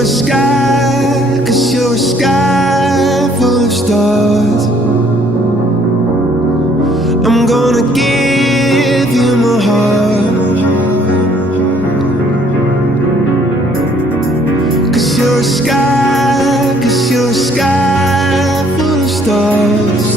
you're a sky, 'cause you're a sky full of stars. I'm gonna give you my heart, 'cause you're a sky, 'cause you're a sky full of stars.